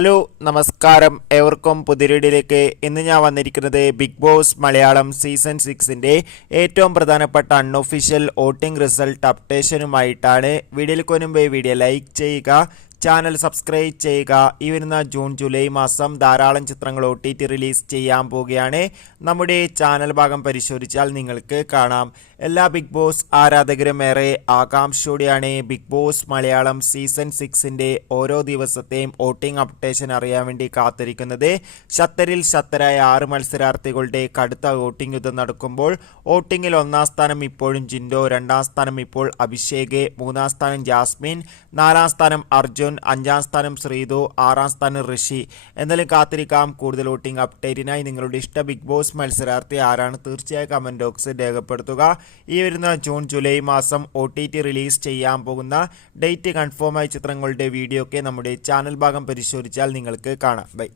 Hello നമസ്കാരം ഏവർക്കും പുതിയൊരിടിലേക്ക് ഇന്ന് ഞാൻ വന്നിരിക്കുന്നത് ബിഗ് ബോസ് മലയാളം സീസൺ 6ന്റെ ഏറ്റവും പ്രധാനപ്പെട്ട അൺഒഫീഷ്യൽ വോട്ടിംഗ് റിസൾട്ട് അപ്ഡേഷനുമായിട്ടാണ്. വീഡിയോയിലേക്ക് മുൻപ് വീഡിയോ ലൈക്ക് ചെയ്യുക, ചാനൽ സബ്സ്ക്രൈബ് ചെയ്യുക. ഈ വരുന്ന ജൂൺ ജൂലൈ മാസം ധാരാളം ചിത്രങ്ങൾ OTT റിലീസ് ചെയ്യാൻ പോവുകയാണ്. നമ്മുടെ ചാനൽ ഭാഗം പരിശോധിച്ചാൽ നിങ്ങൾക്ക് കാണാം. എല്ലാ ബിഗ് ബോസ് ആരാധകരും ഏറെ ആകാംക്ഷയോടെയാണ് ബിഗ് ബോസ് മലയാളം സീസൺ 6ന്റെ ഓരോ ദിവസത്തെയും വോട്ടിംഗ് അപ്ഡേഷൻ അറിയാൻ വേണ്ടി കാത്തിരിക്കുന്നത്. ഷത്തറിൽ ഷത്തരായ 6 മത്സരാർത്ഥികളുടെ കടുത്ത വോട്ടിംഗ് യുദ്ധം നടക്കുമ്പോൾ വോട്ടിംഗിൽ ഒന്നാം സ്ഥാനം ഇപ്പോഴും ജിൻഡോ, രണ്ടാം സ്ഥാനം ഇപ്പോൾ അഭിഷേക്, മൂന്നാം സ്ഥാനം ജാസ്മിൻ, നാലാം സ്ഥാനം അർജുൻ, അഞ്ചാം സ്ഥാനം ശ്രീതു, ആറാം സ്ഥാനം ഋഷി. എന്നാലും കാത്തിരിക്കാം കൂടുതൽ വോട്ടിംഗ് അപ്ഡേറ്റിനായി. നിങ്ങളുടെ ഇഷ്ട ബിഗ് ബോസ് മത്സരാർത്ഥി ആരാണ്? തീർച്ചയായും കമന്റ് ബോക്സിൽ രേഖപ്പെടുത്തുക. ഈ വരുന്ന ജൂൺ ജൂലൈ മാസം OTT റിലീസ് ചെയ്യാൻ പോകുന്ന ഡേറ്റ് കൺഫേം ആയ ചിത്രങ്ങളുടെ വീഡിയോ ഒക്കെ നമ്മുടെ ചാനൽ ഭാഗം പരിശോധിച്ചാൽ നിങ്ങൾക്ക് കാണാം. ബൈ.